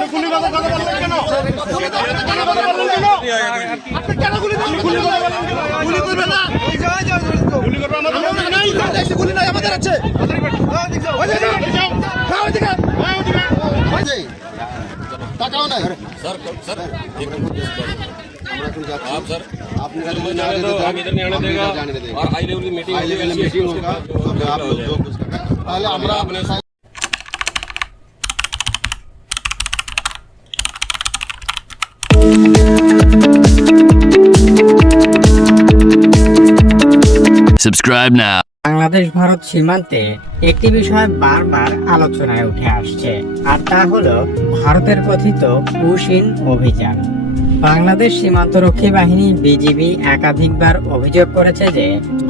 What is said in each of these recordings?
आप सर आपने हम इधर नहीं आने देगा और हाई लेवल की मीटिंग होगा आप लोग जो कुछ पहले हमरा अपने Subscribe now. বাংলাদেশ ভারত সীমান্তে একটি বিষয় বারবার আলোচনায় উঠে আসছে, আর তা হলো ভারতের কথিত পুশ-ইন অভিযান। বাংলাদেশ সীমান্তরক্ষী বাহিনী বিজিবি একাধিকবার অভিযোগ করেছে যে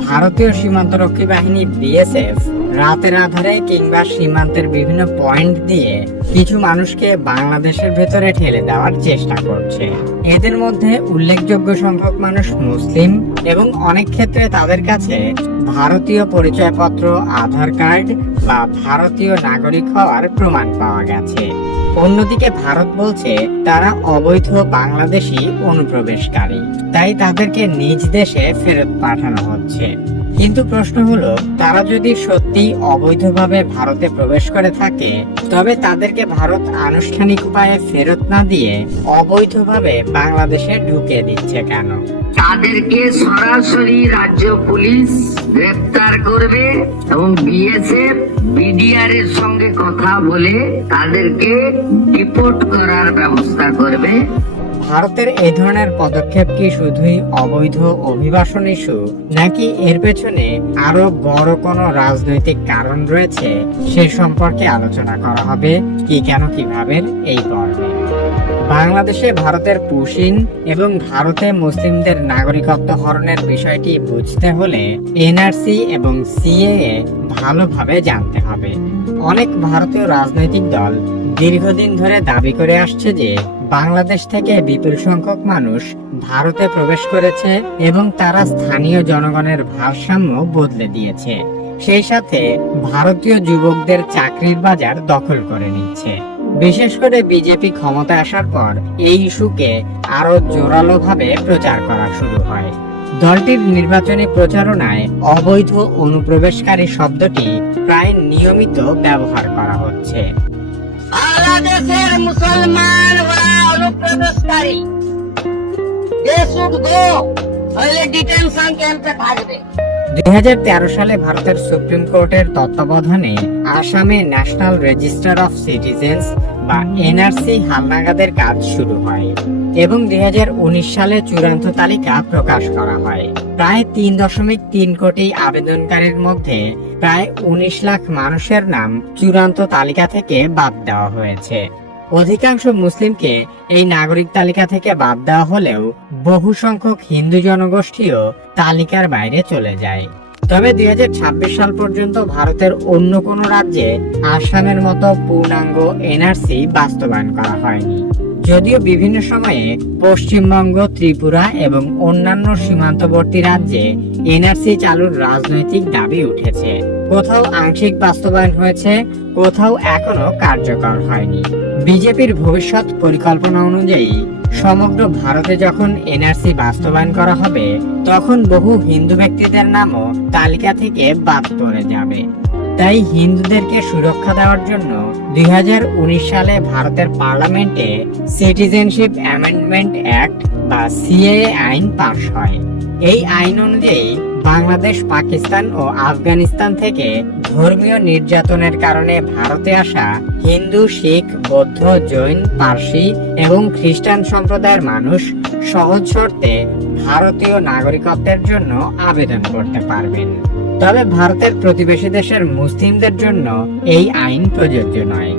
ভারতীয় সীমান্তরক্ষী বাহিনী বিএসএফ রাতের আধারে কিংবা সীমান্তের বিভিন্ন পয়েন্ট দিয়ে কিছু মানুষকে বাংলাদেশের ভেতরে ঠেলে দেওয়ার চেষ্টা করছে। এদের মধ্যে উল্লেখযোগ্য সংখ্যক মানুষ মুসলিম এবং অনেক ক্ষেত্রে তাদের কাছে ভারতীয় পরিচয়পত্র, আধার কার্ড বা ভারতীয় নাগরিক হওয়ার প্রমাণ পাওয়া গেছে। অন্যদিকে ভারত বলছে তারা অবৈধ বাংলাদেশি অনুপ্রবেশকারী, তাই তাদেরকে নিজ দেশে ফেরত পাঠানো হচ্ছে। কিন্তু প্রশ্ন হলো, তারা যদি সত্যি অবৈধভাবে ভারতে প্রবেশ করে থাকে, তবে তাদেরকে ভারত আনুষ্ঠানিক উপায়ে ফেরত না দিয়ে অবৈধভাবে বাংলাদেশে ঢুকিয়ে দিচ্ছে কেন? তাদেরকে সরাসরি রাজ্য পুলিশ গ্রেফতার করবে এবং বিএসএফ বিডিআর এর সঙ্গে কথা বলে তাদেরকে ডিপোর্ট করার ব্যবস্থা করবে। ভারতের এই ধরনের পদক্ষেপ কি শুধুই অবৈধ অভিবাসন ইস্যু, নাকি এর পেছনে আরো বড় কোনো রাজনৈতিক কারণ রয়েছে, সে সম্পর্কে আলোচনা করা হবে কি কেন কিভাবে এই পর্বে। বাংলাদেশে ভারতের পুশ-ইন এবং ভারতে মুসলিমদের নাগরিকত্ব হরণের বিষয়টি বুঝতে হলে এনআরসি এবং সিএএ ভালোভাবে জানতে হবে। অনেক ভারতীয় রাজনৈতিক দল দীর্ঘদিন ধরে দাবি করে আসছে যে বাংলাদেশ থেকে বিপুল সংখ্যক মানুষ ভারতে প্রবেশ করেছে এবং তারা স্থানীয় জনগণের ভারসাম্য বদলে দিয়েছে। সেই সাথে ভারতীয় যুবকদের চাকরির বাজার দখল করে নিচ্ছে। বিশেষ করে বিজেপি ক্ষমতায় আসার পর এই ইস্যুকে আরো জোরালোভাবে প্রচার করা শুরু হয়। দলটির নির্বাচনী প্রচারণায় অবৈধ অনুপ্রবেশকারী শব্দটি প্রায় নিয়মিত ব্যবহার করা হচ্ছে। বাংলাদেশের মুসলমান ওরা অনুপ্রবেশকারী, ডিটেনশন ক্যাম্পে থাকবে। 2013 সালে ভারতের সুপ্রিম কোর্টের তত্ত্বাবধানে আসামে ন্যাশনাল রেজিস্টার অফ সিটিজেন্স বা এনআরসি হালনাগাদের কাজ শুরু হয় এবং 2019 সালে চূড়ান্ত তালিকা প্রকাশ করা হয়। প্রায় 3.3 কোটি আবেদনকারীর মধ্যে প্রায় 19 লাখ মানুষের নাম চূড়ান্ত তালিকা থেকে বাদ দেওয়া হয়েছে। অধিকাংশ মুসলিমকে এই নাগরিক তালিকা থেকে বাদ দেওয়া হলেও বহু সংখ্যক হিন্দু জনগোষ্ঠীও তালিকার বাইরে চলে যায়। তবে 2026 সাল পর্যন্ত ভারতের অন্য কোনো রাজ্যে আসামের মতো পূর্ণাঙ্গ এনআরসি বাস্তবায়ন করা হয়নি। যদিও বিভিন্ন সময়ে পশ্চিমবঙ্গ, ত্রিপুরা এবং অন্যান্য সীমান্তবর্তী রাজ্যে এনআরসি চালুর রাজনৈতিক দাবি উঠেছে। কোথাও আংশিক বাস্তবায়ন হয়েছে, কোথাও এখনো কার্যকর হয়নি। বিজেপির ভবিষ্যৎ পরিকল্পনা অনুযায়ী সমগ্র ভারতে যখন এনআরসি বাস্তবায়ন করা হবে, তখন বহু হিন্দু ব্যক্তিদের নামও তালিকা থেকে বাদ পড়ে যাবে। তাই হিন্দুদেরকে সুরক্ষা দেওয়ার জন্য 2019 সালে ভারতের পার্লামেন্টে সিটিজেনশিপ অ্যামেন্ডমেন্ট অ্যাক্ট বা সিএএ আইন পাস হয়। এই আইন অনুযায়ী বাংলাদেশ, পাকিস্তান ও আফগানিস্তান থেকে ধর্মীয় নির্যাতনের কারণে ভারতে আসা হিন্দু, শিখ, বৌদ্ধ, জৈন, পার্সি এবং খ্রিস্টান সম্প্রদায়ের মানুষ সহজ শর্তে ভারতীয় নাগরিকত্বের জন্য আবেদন করতে পারবেন। তবে ভারতের প্রতিবেশী দেশের মুসলিমদের জন্য এই আইন প্রযোজ্য নয়।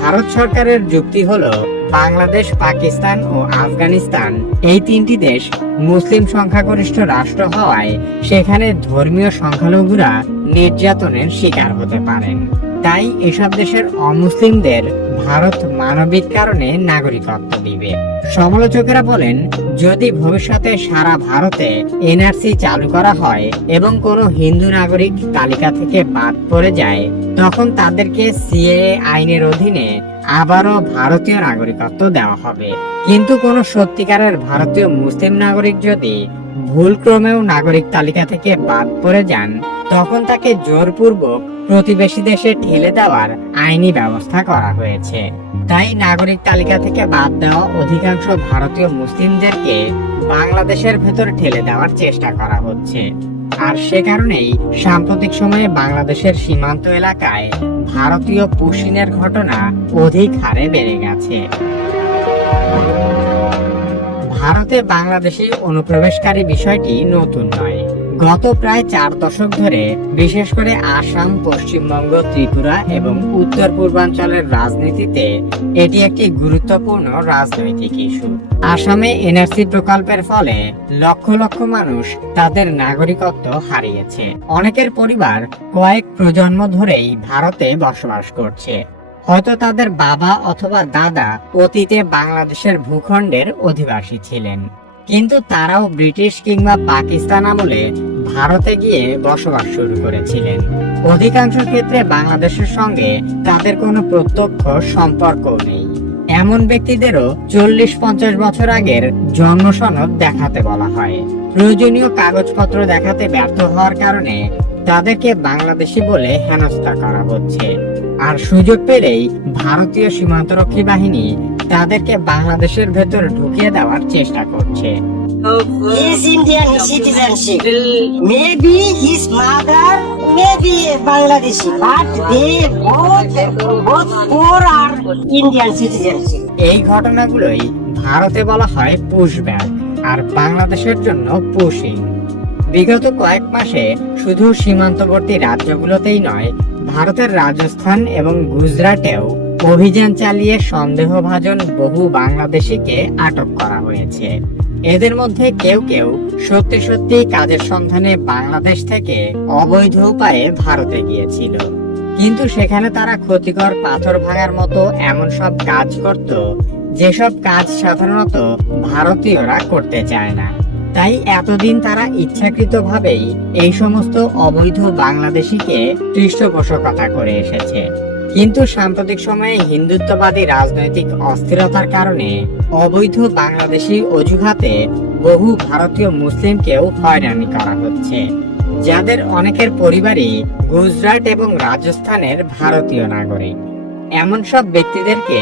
ভারত সরকারের যুক্তি হলো, বাংলাদেশ, পাকিস্তান ও আফগানিস্তান এই তিনটি দেশ মুসলিম সংখ্যাগরিষ্ঠ রাষ্ট্র হওয়ায় সেখানে ধর্মীয় সংখ্যালঘুরা নির্যাতনের শিকার হতে পারেন। তাই এসব দেশের অমুসলিমদের ভারত মানবিক কারণে নাগরিকত্ব দিবে। সমালোচকেরা বলেন, যদি ভবিষ্যতে সারা ভারতে এনআরসি চালু করা হয় এবং কোনো হিন্দু নাগরিক তালিকা থেকে বাদ পড়ে যায়, তখন তাদেরকে সিএএ আইনের অধীনে আবারও ভারতীয় নাগরিকত্ব দেওয়া হবে। কিন্তু কোনো সত্যিকারের ভারতীয় মুসলিম নাগরিক যদি ভুলক্রমেও নাগরিক তালিকা থেকে বাদ পড়ে যান, তখন তাকে জোরপূর্বক প্রতিবেশী দেশে ঠেলে দেওয়ার আইনি ব্যবস্থা করা হয়েছে। তাই নাগরিক তালিকা থেকে বাদ দেওয়া অধিকাংশ ভারতীয় মুসলিমদেরকে বাংলাদেশের ভেতর ঠেলে দেওয়ার চেষ্টা করা হচ্ছে। আর সে কারণেই সাম্প্রতিক সময়ে বাংলাদেশের সীমান্ত এলাকায় ভারতীয় পুশিনের ঘটনা অধিক হারে বেড়ে গেছে। ভারতে বাংলাদেশি অনুপ্রবেশকারী বিষয়টি নতুন নয়। গত প্রায় 4 দশক ধরে বিশেষ করে আসাম, পশ্চিমবঙ্গ, ত্রিপুরা এবং উত্তর পূর্বাঞ্চলের রাজনীতিতে এটি একটি গুরুত্বপূর্ণ রাজনৈতিক ইস্যু। আসামে এনআরসি প্রকল্পের ফলে লক্ষ লক্ষ মানুষ তাদের নাগরিকত্ব হারিয়েছে। অনেকের পরিবার কয়েক প্রজন্ম ধরেই ভারতে বসবাস করছে। হয়তো তাদের বাবা অথবা দাদা অতীতে বাংলাদেশের ভূখণ্ডের অধিবাসী ছিলেন, কিন্তু তারাও ব্রিটিশ কিংবা পাকিস্তান আমলে ভারতে গিয়ে বসবাস শুরু করেছিলেন। অধিকাংশ ক্ষেত্রে বাংলাদেশের সঙ্গে তাদের কোনো প্রত্যক্ষ সম্পর্ক নেই। এমন ব্যক্তিদেরও 40-50 বছর আগের জন্ম সনদ দেখাতে বলা হয়। প্রয়োজনীয় কাগজপত্র দেখাতে ব্যর্থ হওয়ার কারণে তাদেরকে বাংলাদেশি বলে হেনস্থা করা হচ্ছে। আর সুযোগ পেলেই ভারতীয় সীমান্তরক্ষী বাহিনী তাদেরকে বাংলাদেশের ভেতর ঢুকিয়ে দেওয়ার চেষ্টা করছে। His Indian citizenship. Maybe his mother may be Bangladeshi, but they both four are Indian citizenship. এই ঘটনাগুলোই ভারতে বলা হয় পুশব্যাক, আর বাংলাদেশের জন্য পুশিং। বিগত কয়েক মাসে শুধু সীমান্তবর্তী রাজ্যগুলোতেই নয়, ভারতের রাজস্থান এবং গুজরাটেও অভিযান চালিয়ে সন্দেহভাজন বহু বাংলাদেশিকে আটক করা হয়েছে। এদের মধ্যে কেউ কেউ সত্যি সত্যি কাজের সন্ধানে বাংলাদেশ থেকে অবৈধ উপায়ে ভারতে গিয়েছিল, কিন্তু সেখানে তারা ক্ষতিকর পাথর ভাঙার মতো এমন সব কাজ করত যেসব কাজ সাধারণত ভারতীয়রা করতে চায় না। তাই এতদিন তারা ইচ্ছাকৃতভাবেই এই সমস্ত অবৈধ বাংলাদেশিকে পৃষ্ঠপোষকতা করে এসেছে। কিন্তু সাম্প্রতিক সময়ে হিন্দুত্ববাদী রাজনৈতিক অস্থিরতার কারণে অবৈধ বাংলাদেশি অজুহাতে বহু ভারতীয় মুসলিমকেও হয়রানি করা হচ্ছে, যাদের অনেকের পরিবারই গুজরাট এবং রাজস্থানের ভারতীয় নাগরিক। এমন সব ব্যক্তিদেরকে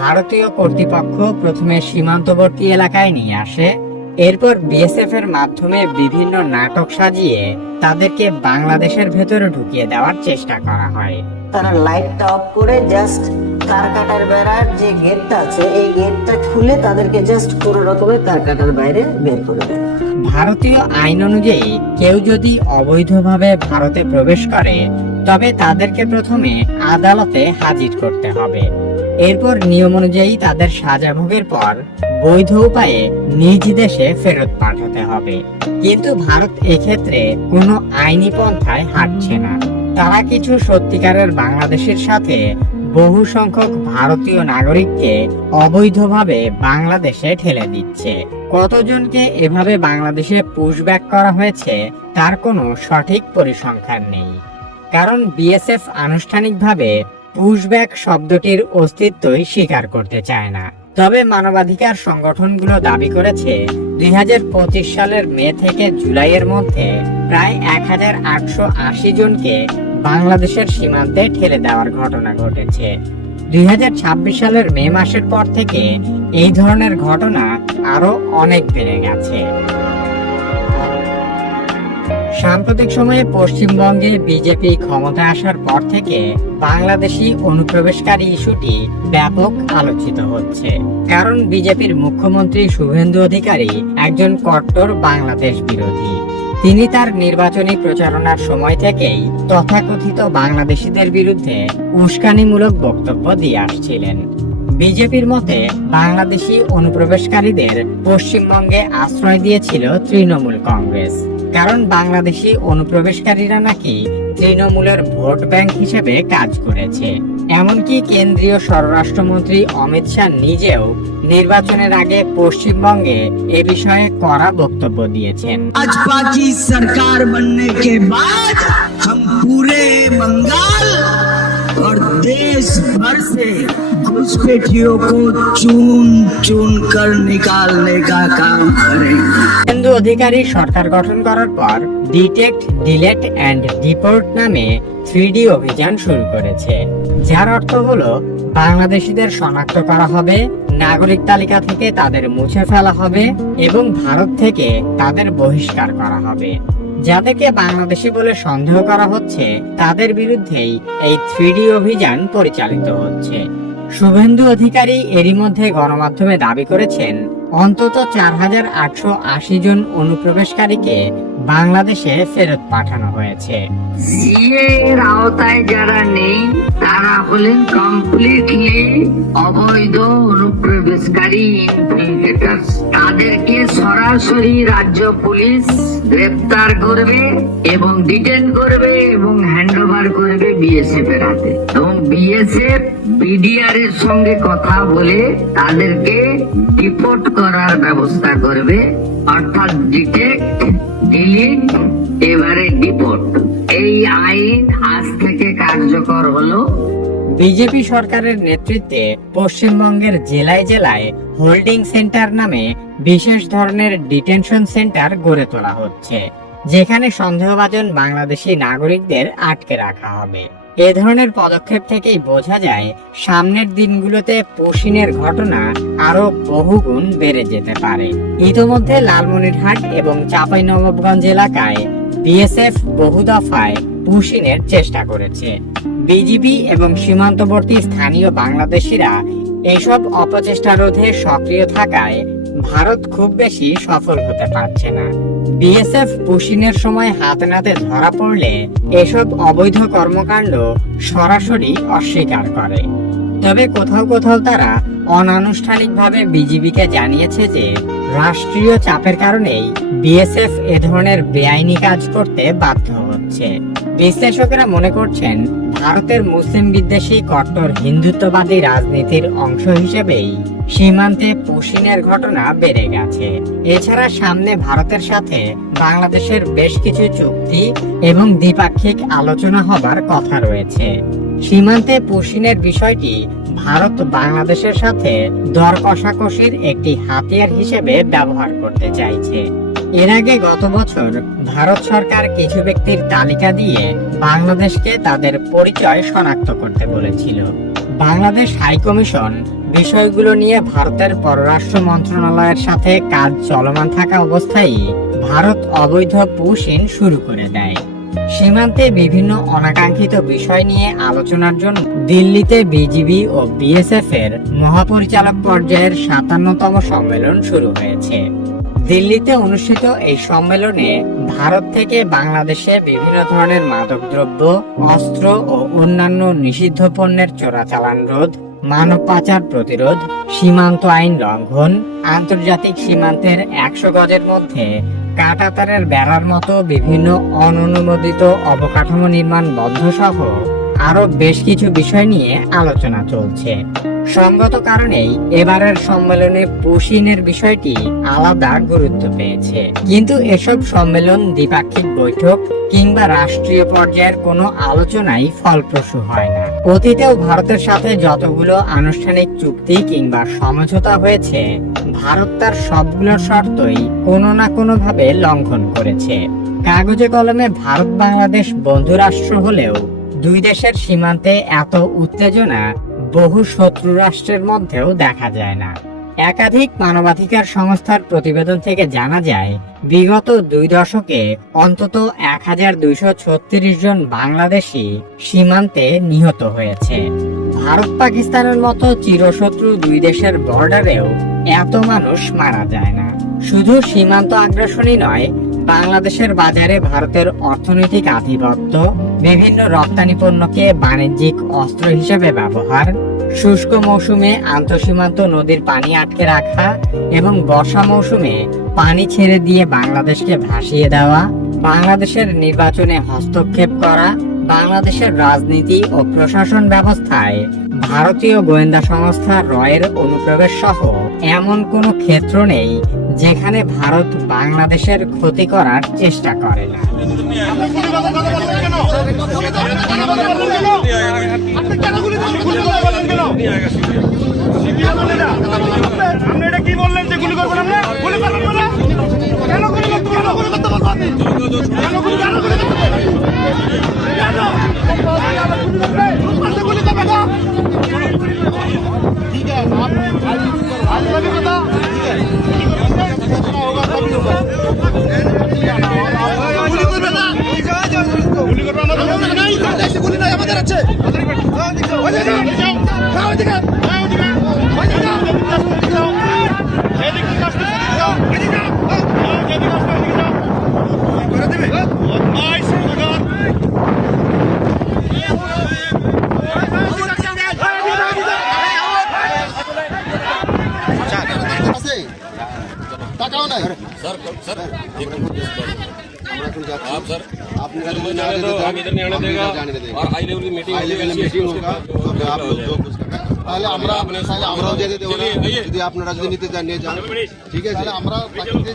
ভারতীয় কর্তৃপক্ষ প্রথমে সীমান্তবর্তী এলাকায় নিয়ে আসে, এরপর বিএসএফ এর মাধ্যমে বিভিন্ন নাটক সাজিয়ে তাদেরকে বাংলাদেশের ভেতরে ঢুকিয়ে দেওয়ার চেষ্টা করা হয়। তারা লাইটটা অফ করে জাস্ট কারকাটার বেড়ার যে গেটটা আছে এই গেটটা খুলে তাদেরকে জাস্ট কোনো রকমে কারকাটার বাইরে বের করে দেয়। ভারতীয় আইন অনুযায়ী কেউ যদি অবৈধভাবে ভারতে প্রবেশ করে তবে তাদেরকে প্রথমে আদালতে হাজির করতে হবে। এরপর নিয়ম অনুযায়ী তাদের সাজা ভোগের পর বৈধ উপায়ে নিজ দেশে ফেরত পাঠাতে হবে। কিন্তু ভারত এক্ষেত্রে কোনো আইনি পন্থায় হাঁটছে না। তারা কিছু সত্যিকারের বাংলাদেশের সাথে বহু সংখ্যক ভারতীয় নাগরিককে অবৈধভাবে বাংলাদেশে ঠেলে দিচ্ছে। কতজনকে এভাবে বাংলাদেশে পুশব্যাক করা হয়েছে তার কোনো সঠিক পরিসংখ্যান নেই, কারণ বিএসএফ আনুষ্ঠানিকভাবে পুশব্যাক শব্দটির অস্তিত্বই স্বীকার করতে চায় না। তবে মানবাধিকার সংগঠনগুলো দাবি করেছে 2025 সালের মে থেকে জুলাইয়ের মধ্যে প্রায় 1880 জনকে বাংলাদেশের সীমান্তে ঠেলে দেওয়ার ঘটনা ঘটেছে। 2026 সালের মে মাসের পর থেকে এই ধরনের ঘটনা আরো অনেক বেড়ে গেছে। সাম্প্রতিক সময়ে পশ্চিমবঙ্গে বিজেপি ক্ষমতায় আসার পর থেকে বাংলাদেশি অনুপ্রবেশকারী ইস্যুটি ব্যাপক আলোচিত হচ্ছে, কারণ বিজেপির মুখ্যমন্ত্রী শুভেন্দু অধিকারী একজন কট্টর বাংলাদেশ বিরোধী। তিনি তার নির্বাচনী প্রচারণার সময় থেকেই তথাকথিত বাংলাদেশিদের বিরুদ্ধে উস্কানিমূলক বক্তব্য দিয়ে আসছিলেন। বিজেপির মতে বাংলাদেশি অনুপ্রবেশকারীদের পশ্চিমবঙ্গে আশ্রয় দিয়েছিল তৃণমূল কংগ্রেস, কারণ বাংলাদেশি অনুপ্রবেশকারীরা নাকি তৃণমূলের ভোট ব্যাংক হিসেবে কাজ করেছে। এমনকি কেন্দ্রীয় স্বরাষ্ট্রমন্ত্রী অমিত শাহ নিজেও নির্বাচনের আগে পশ্চিমবঙ্গে এ বিষয়ে কড়া বক্তব্য দিয়েছেন। भाजपा की सरकार बनने के बाद हम पूरे बंगाल और देश भर से घुसपैठियों को चुन चुन कर निकालने का काम करेंगे। শুভেন্দু অধিকারী সরকার গঠন করার পর ডিটেক্ট, ডিলেট অ্যান্ড ডিপোর্ট নামে 3D অভিযান শুরু করেছে, যার অর্থ হলো বাংলাদেশিদের শনাক্ত করা হবে, নাগরিক তালিকা থেকে তাদের মুছে ফেলা হবে এবং ভারত থেকে তাদের বহিষ্কার করা হবে। যাদেরকে বাংলাদেশি বলে সন্দেহ করা হচ্ছে তাদের বিরুদ্ধেই এই 3D অভিযান পরিচালিত হচ্ছে। শুভেন্দু অধিকারী এরই মধ্যে গণমাধ্যমে দাবি করেছেন অন্তত 4880 জন অনুপ্রবেশকারীকে বাংলাদেশে ফেরত পাঠানো হয়েছে। সিএ এর আওতায় যারা নেই তারা হলেন কমপ্লিটলি অবৈধ অনুপ্রবেশকারী ইনফিল্ট্রেটার্স। তাদেরকে সরাসরি রাজ্য পুলিশ গ্রেপ্তার করবে এবং ডিটেন করবে এবং হ্যান্ডওভার করবে বিএসএফ এর হাতে, এবং বিএসএফ বিডিআর এর সঙ্গে কথা বলে তাদেরকে ডিপোর্ট করার ব্যবস্থা করবে, অর্থাৎ ডিটেক্ট, ডিলিট, এবারে ডিপোর্ট। এই আইন আজ থেকে কার্যকর হলো। বিজেপি সরকারের নেতৃত্বে পশ্চিমবঙ্গের জেলায় জেলায় হোল্ডিং সেন্টার নামে বিশেষ ধরনের ডিটেনশন সেন্টার গড়ে তোলা হচ্ছে, যেখানে সন্দেহভাজন বাংলাদেশি নাগরিকদের আটকে রাখা হবে। এ ধরনের পদক্ষেপ থেকেই বোঝা যায় সামনের দিনগুলোতে পুশিনের ঘটনা আরো বহুগুণ বেড়ে যেতে পারে। ইতোমধ্যে লালমনিরহাট এবং চাঁপাইনবাবগঞ্জ এলাকায় বিএসএফ বহু দফায় পুশিনের চেষ্টা করেছে। বিজিবি এবং সীমান্তবর্তী স্থানীয় বাংলাদেশিরা এসব অপচেষ্টা রোধে সক্রিয় থাকায় ভারত খুব বেশি সফল হতে পারছে না। বিএসএফ পুশিনের সময় হাতে নাতে ধরা পড়লে এসব অবৈধ কর্মকাণ্ড সরাসরি অস্বীকার করে। তবে কোথাও কোথাও তারা অনানুষ্ঠানিকভাবে বিজিবিকে জানিয়েছে যে রাষ্ট্রীয় চাপের কারণেই বিএসএফ এ ধরনের বেআইনি কাজ করতে বাধ্য হচ্ছে। বিশ্লেষকেরা মনে করছেন ভারতের মুসলিম বিদ্বেষী কট্টর হিন্দুত্ববাদী রাজনীতির অংশ হিসেবেই সীমান্তে পুশিনের ঘটনা বেড়ে গেছে। এছাড়া সামনে ভারতের সাথে বাংলাদেশের বেশ কিছু চুক্তি এবং দ্বিপাক্ষিক আলোচনা হবার কথা রয়েছে। সীমান্তে পুশিনের বিষয়টি ভারত বাংলাদেশের সাথে দর কষাকষির একটি হাতিয়ার হিসেবে ব্যবহার করতে চাইছে। এর আগে গত বছর ভারত সরকার কিছু ব্যক্তির তালিকা দিয়ে বাংলাদেশকে তাদের পরিচয় শনাক্ত করতে বলেছিল। বাংলাদেশ হাইকমিশন বিষয়গুলো নিয়ে ভারতের পররাষ্ট্র মন্ত্রণালয়ের সাথে কাজ চলমান থাকা অবস্থায় ভারত অবৈধ পুশিন শুরু করে দেয়। সীমান্তে বিভিন্ন অনাকাঙ্ক্ষিত বিষয় নিয়ে আলোচনার জন্য দিল্লিতে বিজিবি ও বিএসএফ এর মহাপরিচালক পর্যায়ের 57তম সম্মেলন শুরু হয়েছে। দিল্লিতে অনুষ্ঠিত এই সম্মেলনে ভারত থেকে বাংলাদেশে বিভিন্ন ধরনের মাদকদ্রব্য, অস্ত্র ও অন্যান্য নিষিদ্ধ পণ্যের চোরাচালান রোধ, মানব পাচার প্রতিরোধ, সীমান্ত আইন লঙ্ঘন, আন্তর্জাতিক সীমান্তের 100 গজের মধ্যে কাঁটাতারের বেড়ার মতো বিভিন্ন অননুমোদিত অবকাঠামো নির্মাণ বন্ধ সহ আরো বেশ কিছু বিষয় নিয়ে আলোচনা চলছে। সঙ্গত কারণেই এবারের সম্মেলনে পুশিনের বিষয়টি আলাদা গুরুত্ব পেয়েছে। কিন্তু এসব সম্মেলন, দ্বিপাক্ষিক বৈঠক কিংবা রাষ্ট্রীয় পর্যায়ের কোনো আলোচনাই ফলপ্রসূ হয় না। অতীতেও ভারতের সাথে যতগুলো আনুষ্ঠানিক চুক্তি কিংবা সমঝোতা হয়েছে, ভারত তার সবগুলোর শর্তই কোনো না কোনো ভাবে লঙ্ঘন করেছে। কাগজে কলমে ভারত বাংলাদেশ বন্ধু রাষ্ট্র হলেও দুই দেশের সীমান্তে এত উত্তেজনা বহু শত্রু রাষ্ট্রের মধ্যেও দেখা যায় না। একাধিক মানবাধিকার সংস্থার প্রতিবেদন থেকে জানা যায়, বিগত 2 দশকে অন্তত 1236 জন বাংলাদেশি সীমান্তে নিহত হয়েছে। ভারত পাকিস্তানের মতো চিরশত্রু দুই দেশের বর্ডারেও এত মানুষ মারা যায় না। শুধু সীমান্ত আগ্রাসনই নয়, বাংলাদেশের বাজারে ভারতের অর্থনৈতিক আধিপত্য, বিভিন্ন রপ্তানি পণ্যকে বাণিজ্যিক অস্ত্র হিসেবে ব্যবহার, শুষ্ক মৌসুমে আন্তঃসীমান্ত নদীর পানি আটকে রাখা এবং বর্ষা মৌসুমে পানি ছেড়ে দিয়ে বাংলাদেশকে ভাসিয়ে দেওয়া, বাংলাদেশের নির্বাচনে হস্তক্ষেপ করা, বাংলাদেশের রাজনীতি ও প্রশাসন ব্যবস্থায় ভারতীয় গোয়েন্দা সংস্থা রয়ের অনুপ্রবেশ সহ এমন কোনো ক্ষেত্র নেই যেখানে ভারত বাংলাদেশের ক্ষতি করার চেষ্টা করে না। আপনি এটা কি বললেন যে গুলি করবেন? আমরা গুলি করবেন না? কেন গুলি করতে কেন গুলি করতে পারবেন? কেন গুলি কেন গুলি করতে পারবেন? কেন গুলি করবে না? ঠিক আছে आज का भी बता গুলি করবে না? গুলি করবে আমাদের নাই, গুলি নাই আমাদের আছে। টাকাও নাই सर सर আমরা এখন যাচ্ছি। आप सर आप इधर निकल जाने दो, हम इधर नहीं आने देगा जाने देंगे। और हाई लेवल की मीटिंग हाई लेवल मीटिंग होगा তবে आप लोग जो कुछ करना তাহলে আমরাও যেতে দেবো না। যদি আপনারা যদি নিতে চান নিয়ে যান, ঠিক আছে? আমরা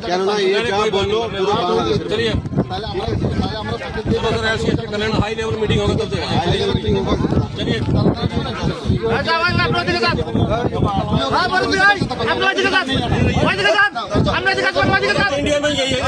কেননা এই যা বললো পুরো বাংলাদেশ चलिए हाई लेवल मीटिंग होगा तब देगा हाई लेवल मीटिंग होगा। चलिए इंडिया में यही है